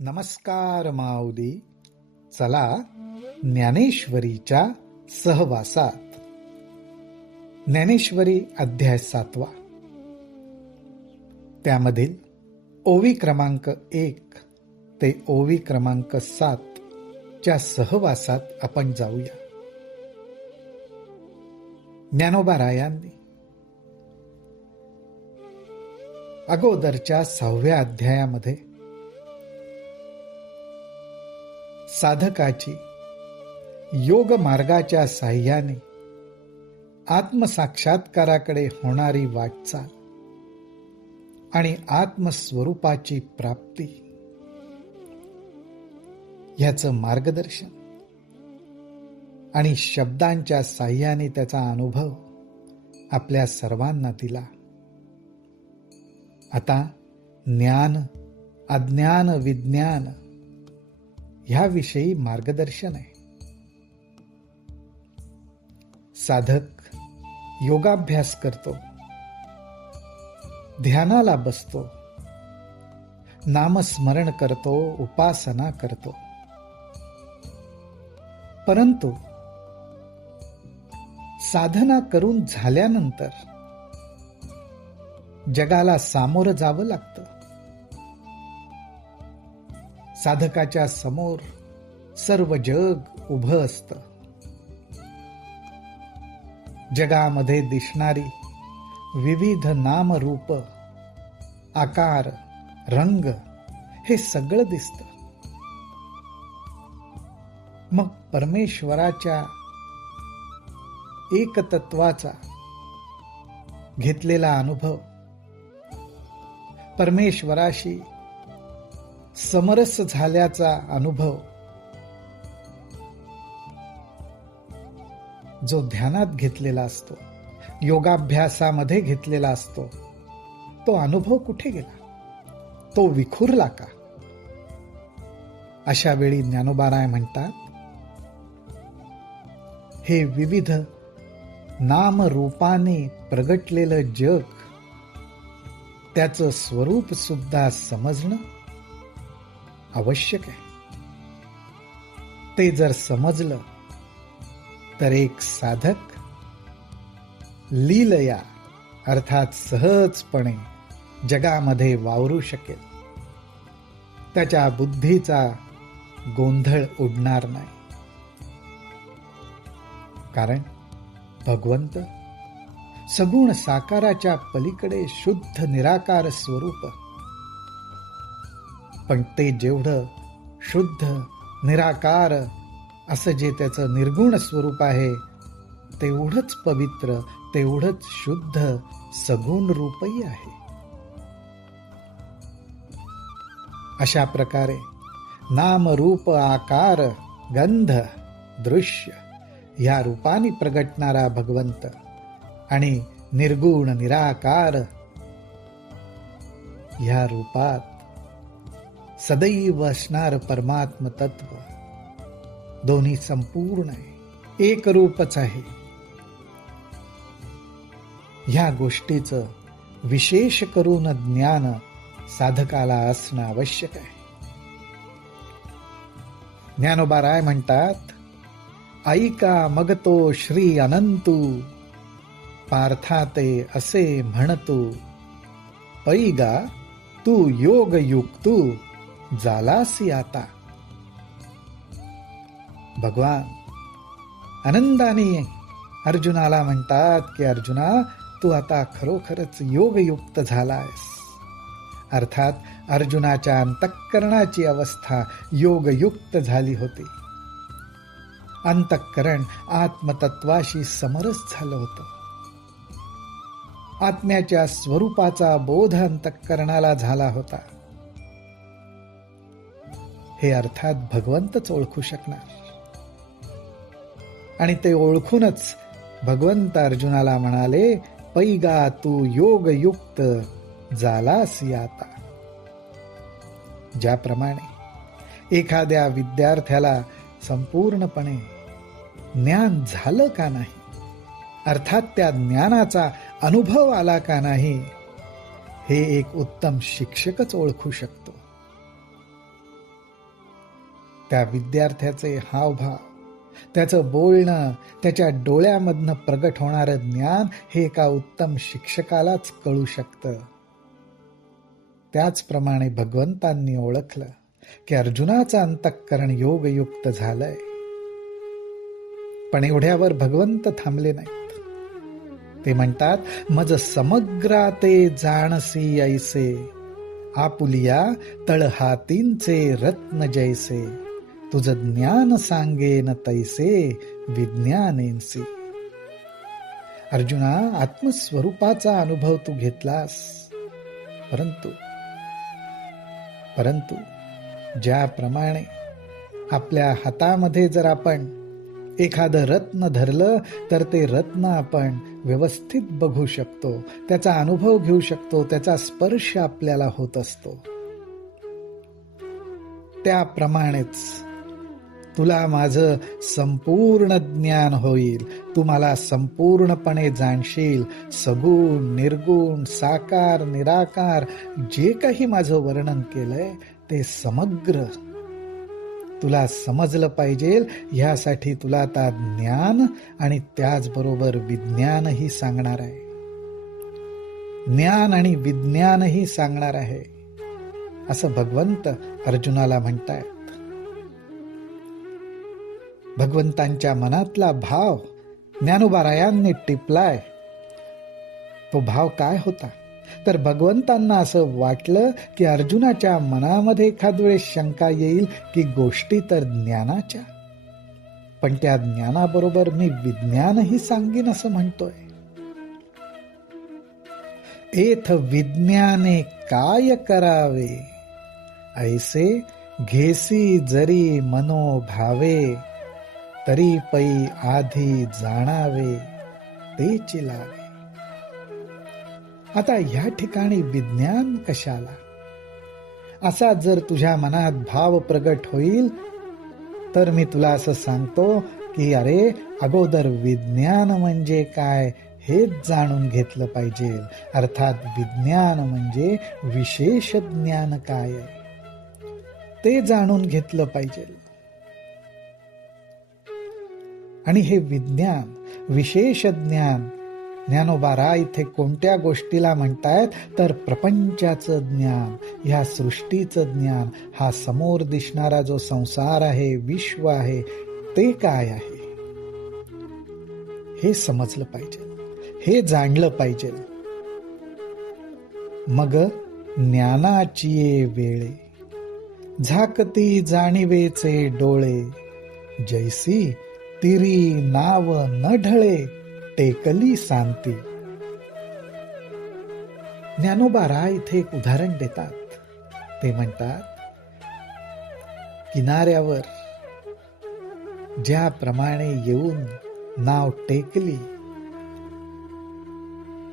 नमस्कार माऊली. चला ज्ञानेश्वरीच्या सहवासात. ज्ञानेश्वरी अध्याय 7. त्यामधील ओवी क्रमांक 1 ते ओवी क्रमांक 7 च्या सहवासात आपण जाऊया. ज्ञानोबारायांनी अगोदरच्या 6व्या अध्यायामध्ये साधकाची योग मार्गाच्या साह्याने आत्मसाक्षात्काराकडे होणारी वाटचाल आणि आत्मस्वरूपाची प्राप्ती ह्याचं मार्गदर्शन आणि शब्दांच्या साह्याने त्याचा अनुभव आपल्या सर्वांना दिला. आता ज्ञान, अज्ञान, विज्ञान ह्याविषयी मार्गदर्शन आहे. साधक योगाभ्यास करतो, ध्यानाला बसतो, नामस्मरण करतो, उपासना करतो, परंतु साधना करून झाल्यानंतर जगाला सामोरं जावं लागतं. साधकाच्या समोर सर्व जग उभं असतं. जगामध्ये दिसणारी विविध नामरूप, आकार, रंग हे सगळं दिसतं. मग परमेश्वराच्या एकतत्वाचा घेतलेला अनुभव, परमेश्वराशी समरस झाल्याचा अनुभव जो ध्यानात घेतलेला असतो, योगाभ्यासामध्ये घेतलेला असतो, तो अनुभव कुठे गेला? तो विखुरला का? अशा वेळी ज्ञानोबाराय म्हणतात, हे विविध नामरूपाने प्रगटलेलं जग, त्याचं स्वरूप सुद्धा समजणं आवश्यक आहे. ते जर समजलं तर एक साधक लीलया अर्थात सहजपणे जगामध्ये वावरू शकेल. त्याच्या बुद्धीचा गोंधळ उडणार नाही. कारण भगवंत सगुण साकाराच्या पलीकडे शुद्ध निराकार स्वरूप. पण ते जेवढं शुद्ध निराकार असं जे त्याचं निर्गुण स्वरूप आहे, तेवढंच पवित्र, तेवढंच शुद्ध सगुण रूपही आहे. अशा प्रकारे नाम, रूप, आकार, गंध, दृश्य या रूपाने प्रगटणारा भगवंत आणि निर्गुण निराकार ह्या रूपात सदैव असणार परमात्म तत्व दोन्ही संपूर्ण आहे, एक रूपच आहे. ह्या गोष्टीचं विशेष करून ज्ञान साधकाला असणं आवश्यक आहे. ज्ञानोबाराय म्हणतात, ऐका मग तो श्री अनंतू, पार्थाते असे म्हणतू, पैगा तू योग युक्तू झालासी आता. भगवान आनंदाने अर्जुनाला म्हणतात की अर्जुना, तू आता खरोखरच योगयुक्त झालायस. अर्थात अर्जुनाच्या अंतःकरणाची अवस्था योगयुक्त झाली होती. अंतःकरण आत्मतत्वाशी समरस झालं होतं. आत्म्याच्या स्वरूपाचा बोध अंतःकरणाला झाला होता. हे अर्थात भगवंतच ओळखू शकणार. आणि ते ओळखूनच भगवंत अर्जुनाला म्हणाले, पैगा तू योगयुक्त झालासी आता. ज्याप्रमाणे एखाद्या विद्यार्थ्याला संपूर्णपणे ज्ञान झालं का नाही, अर्थात त्या ज्ञानाचा अनुभव आला का नाही, हे एक उत्तम शिक्षकच ओळखू शकतो. त्या विद्यार्थ्याचे हावभाव, त्याचं बोलणं, त्याच्या डोळ्यामधनं प्रगट होणारं ज्ञान हे एका उत्तम शिक्षकालाच कळू शकतं. त्याचप्रमाणे भगवंतांनी ओळखलं की अर्जुनाचं अंतःकरण योगयुक्त झालंय. पण एवढ्यावर भगवंत थांबले नाहीत. ते म्हणतात, मज समग्रा ते जाणसी ऐसे, आपुलिया तळहातींचे रत्न जैसे, तुझ ज्ञान सांगेन तैसे विज्ञानेंसी. अर्जुना, आत्मस्वरूपाचा अनुभव तू घेतलास, परंतु ज्याप्रमाणे आपल्या हातामध्ये जर आपण एखादं रत्न धरलं तर ते रत्न आपण व्यवस्थित बघू शकतो, त्याचा अनुभव घेऊ शकतो, त्याचा स्पर्श आपल्याला होत असतो. त्याप्रमाणेच तुला माझं संपूर्ण ज्ञान होईल. तू मला संपूर्णपणे जाणशील. सगुण, निर्गुण, साकार, निराकार जे काही माझं वर्णन केलंय ते समग्र तुला समजलं पाहिजे. ह्यासाठी तुला आता ज्ञान आणि त्याचबरोबर विज्ञानही सांगणार आहे. ज्ञान आणि विज्ञानही सांगणार आहे असं भगवंत अर्जुनाला म्हणतायत. भगवंतांच्या मनातला भाव ज्ञानोबारायांनी टिपलाय. तो भाव काय होता तर भगवंतांना असं वाटलं की अर्जुनाच्या मनामध्ये एखाद वेळेस शंका येईल की गोष्टी तर ज्ञानाच्या, पण त्या ज्ञानाबरोबर मी विज्ञानही सांगेन असं म्हणतोय. एथ विज्ञाने काय करावे, ऐसे घेसी जरी मनोभावे, तरी पै आधी जाणावे तेची लावे. आता ह्या ठिकाणी विज्ञान कशाला, असा जर तुझ्या मनात भाव प्रगट होईल तर मी तुला असं सांगतो की अरे अगोदर विज्ञान म्हणजे काय हेच जाणून घेतलं पाहिजे. अर्थात विज्ञान म्हणजे विशेष ज्ञान काय आहे ते जाणून घेतलं पाहिजे. आणि हे विज्ञान, विशेष ज्ञान, ज्ञानोबा इथे कोणत्या गोष्टीला म्हणतायत तर प्रपंचाचं ज्ञान, ह्या सृष्टीचं ज्ञान, हा समोर दिसणारा जो संसार आहे, विश्व आहे, ते काय आहे हे समजलं पाहिजे, हे जाणलं पाहिजे. मग ज्ञानाची वेळे झाकती जाणीवेचे डोळे, जैसी तिरी नाव न ढळे टेकली सांती. ज्ञानोबा राय इथे एक उदाहरण देतात. ते म्हणतात, किनाऱ्यावर ज्याप्रमाणे येऊन नाव टेकली,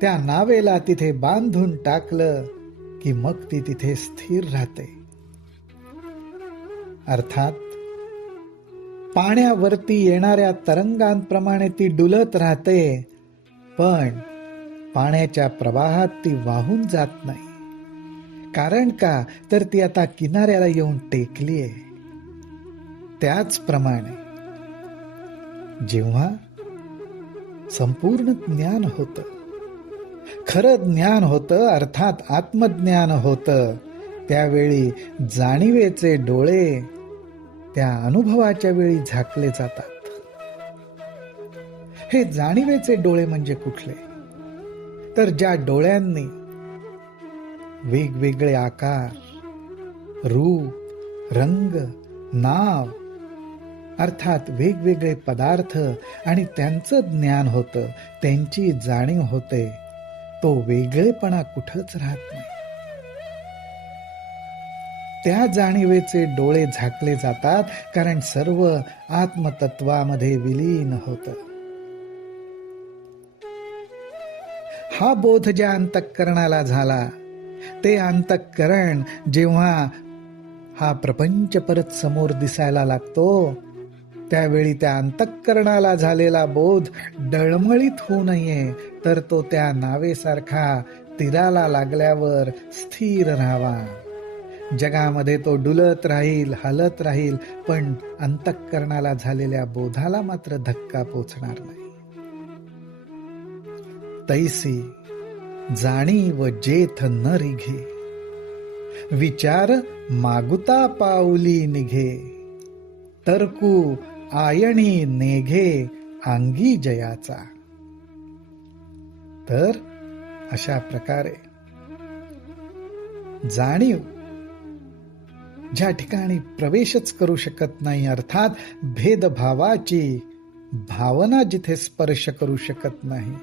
त्या नावेला तिथे बांधून टाकलं की मग ती तिथे स्थिर राहते. अर्थात पाण्यावरती येणाऱ्या तरंगांप्रमाणे ती डुलत राहते, पण पाण्याच्या प्रवाहात ती वाहून जात नाही. कारण का तर ती आता किनाऱ्याला येऊन टेकली आहे. त्याचप्रमाणे जेव्हा संपूर्ण ज्ञान होतं, खरं ज्ञान होतं, अर्थात आत्मज्ञान होतं, त्यावेळी जाणीवेचे डोळे त्या अनुभवाच्या वेळी झाकले जातात. हे जाणीवेचे डोळे म्हणजे कुठले तर ज्या डोळ्यांनी वेगवेगळे आकार, रूप, रंग, नाव, अर्थात वेगवेगळे पदार्थ आणि त्यांचं ज्ञान होतं, त्यांची जाणीव होते, तो वेगळेपणा कुठंच राहत नाही. त्या जाणीवेचे डोळे झाकले जातात कारण सर्व आत्मतत्वामध्ये विलीन होतं. हा बोध ज्या अंतःकरणाला झाला, ते अंतःकरण जेव्हा हा प्रपंच परत समोर दिसायला लागतो, त्यावेळी त्या अंतःकरणाला झालेला बोध डळमळीत होऊ नये, तर तो त्या नावेसारखा तीराला लागल्यावर स्थिर राहावा. जगामध्ये तो डुलत राहील, हलत राहील, पण अंतःकरणाला झालेल्या बोधाला मात्र धक्का पोचणार नाही. तैसी जाणीव जेथ न रिघे, विचार मागुता पाऊली निघे, तरकू आयणी नेघे अंगी जयाचा. तर अशा प्रकारे जाणीव ज्या ठिकाणी प्रवेशच करू शकत नाही, अर्थात भेदभावाची भावना जिथे स्पर्श करू शकत नाही,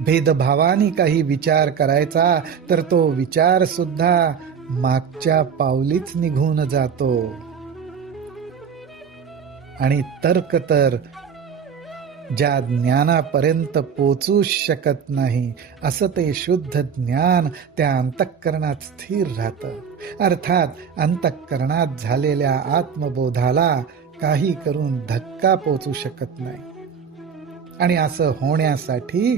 भेदभावाने काही विचार करायचा तर तो विचार सुद्धा मागच्या पावलीच निघून जातो. आणि तर्क तर ज्या ज्ञानापर्यंत पोचूच शकत नाही, असं ते शुद्ध ज्ञान त्या अंतःकरणात स्थिर राहतं. अर्थात अंतःकरणात झालेल्या आत्मबोधाला काही करून धक्का पोचू शकत नाही. आणि असं होण्यासाठी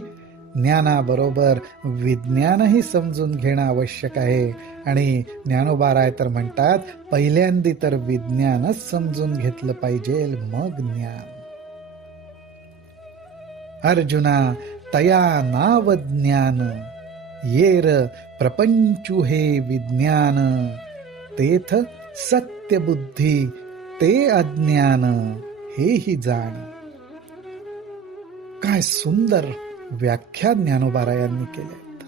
ज्ञानाबरोबर विज्ञानही समजून घेणं आवश्यक आहे. आणि ज्ञानोबा तर म्हणतात, पहिल्यांदी तर विज्ञानच समजून घेतलं पाहिजे, मग ज्ञान. अर्जुना तया नाव ज्ञान, येर प्रपंचु हे विज्ञान, तेथ सत्य बुद्धी ते अज्ञान, हेही जाण. काय सुंदर व्याख्या ज्ञानोबारायांनी केल्यात.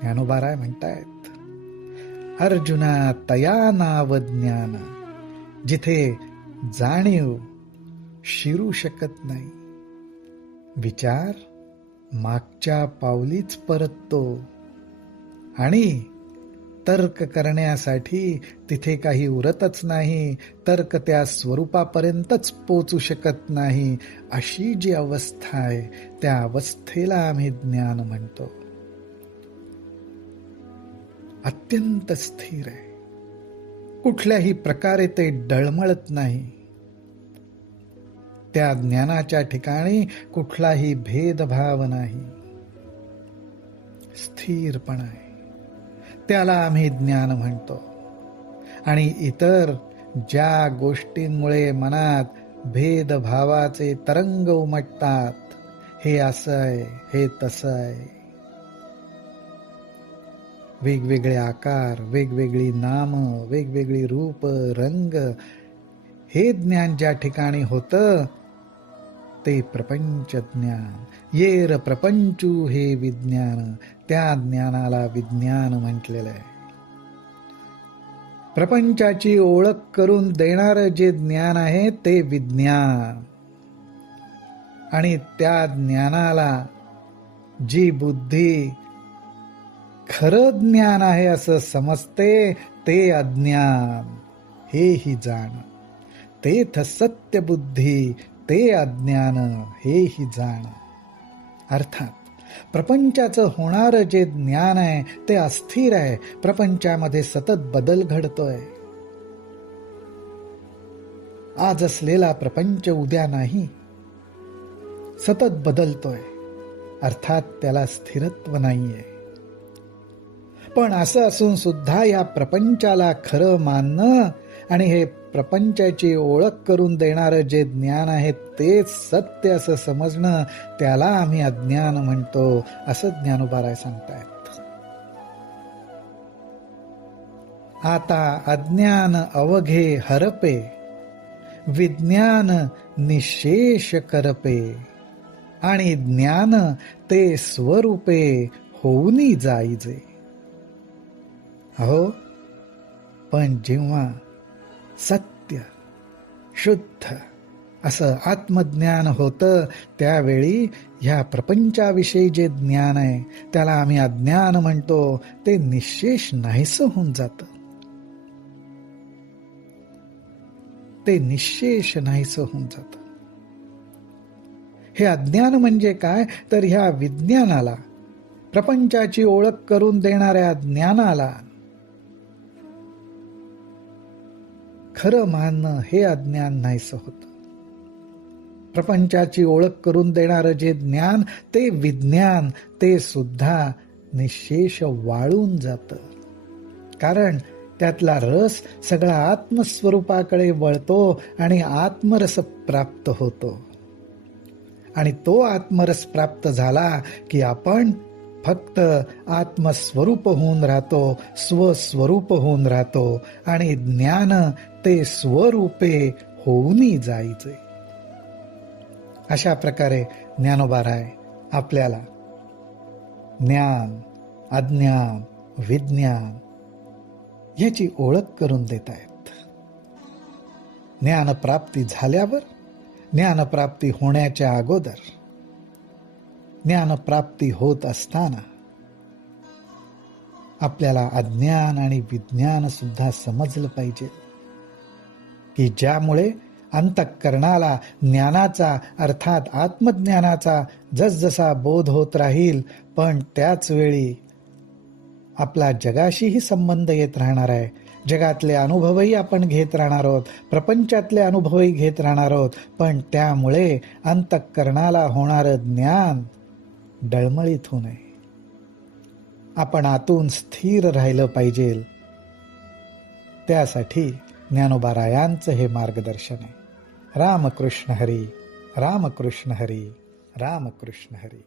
ज्ञानोबाराय म्हणतायत, अर्जुना तया नाव ज्ञान, जिथे जाणीव शिरू शकत नाही, विचार मागच्या पावलीच परततो, आणि तर्क करण्यासाठी तिथे काही उरतच नाही, तर्क त्या स्वरूपापर्यंतच पोचू शकत नाही. अशी जी अवस्था आहे त्या अवस्थेला आम्ही ज्ञान म्हणतो. अत्यंत स्थिर आहे, कुठल्याही प्रकारे ते डळमळत नाही. त्या ज्ञानाच्या ठिकाणी कुठलाही भेदभाव नाही, स्थिरपणा आहे, त्याला आम्ही ज्ञान म्हणतो. आणि इतर ज्या गोष्टींमुळे मनात भेदभावाचे तरंग उमटतात, हे असं आहे, हे तसं आहे, वेगवेगळे आकार, वेगवेगळी नाम, वेगवेगळी रूप, रंग, हे ज्ञान ज्या ठिकाणी होतं ते प्रपंच ज्ञान. येर प्रपंचू हे विज्ञान, त्या ज्ञानाला विज्ञान म्हटलेलं आहे. प्रपंचाची ओळख करून देणारं जे ज्ञान आहे ते विज्ञान. आणि त्या ज्ञानाला जी बुद्धी खरं ज्ञान आहे असं समजते ते अज्ञान, हेही जाण. तेथ सत्य बुद्धी ते अज्ञान, हेही जाण. अर्थात प्रपंचाचं होणारं जे ज्ञान आहे ते अस्थिर आहे. प्रपंचामध्ये सतत बदल घडतोय. आज असलेला प्रपंच उद्या नाही, सतत बदलतोय. अर्थात त्याला स्थिरत्व नाहीये. पण असं असून सुद्धा या प्रपंचाला खरं मानणं आणि हे प्रपंचाची ओळख करून देणारं जे ज्ञान आहे तेच सत्य असं समजणं, त्याला आम्ही अज्ञान म्हणतो, असं ज्ञानोबा सांगतायत. आता अज्ञान अवघे हरपे, विज्ञान निशेष करपे, आणि ज्ञान ते स्वरूपे होऊनी जाईजे. अहो, पण जेव्हा सत्य शुद्ध असं आत्मज्ञान होतं त्यावेळी ह्या प्रपंचाविषयी जे ज्ञान आहे त्याला आम्ही अज्ञान म्हणतो, ते निशेष नाहीसं होऊन जातं. ते निशेष नाहीसं होऊन जातं. हे अज्ञान म्हणजे काय तर ह्या विज्ञानाला, प्रपंचाची ओळख करून देणाऱ्या ज्ञानाला खरं मानणं, हे अज्ञान नाहीसं होतं. प्रपंचाची ओळख करून देणारं जे ज्ञान ते विज्ञान, ते सुद्धा निशेष वाळून जातं. कारण त्यातला रस सगळा आत्मस्वरूपाकडे वळतो आणि आत्मरस प्राप्त होतो. आणि तो आत्मरस प्राप्त झाला की आपण फक्त आत्मस्वरूप होऊन राहतो, स्वस्वरूप होऊन राहतो आणि ज्ञान ते स्वरूपे होऊनी जायचे. अशा प्रकारे ज्ञानोबाराय आपल्याला ज्ञान, अज्ञान, विज्ञान याची ओळख करून देत आहेत. ज्ञानप्राप्ती झाल्यावर, ज्ञानप्राप्ती होण्याच्या अगोदर, ज्ञानप्राप्ती होत असताना आपल्याला अज्ञान आणि विज्ञान सुद्धा समजलं पाहिजे, की ज्यामुळे अंतःकरणाला ज्ञानाचा अर्थात आत्मज्ञानाचा जसजसा बोध होत राहील, पण त्याच वेळी आपला जगाशीही संबंध येत राहणार आहे. जगातले अनुभवही आपण घेत राहणार आहोत, प्रपंचातले अनुभवही घेत राहणार आहोत, पण त्यामुळे अंतःकरणाला होणारं ज्ञान डळमळीत होऊ नये. आपण आतून स्थिर राहिलं पाहिजे. त्यासाठी ज्ञानोबारायांचं हे मार्गदर्शन आहे. रामकृष्ण हरी, रामकृष्ण हरी, रामकृष्ण हरी.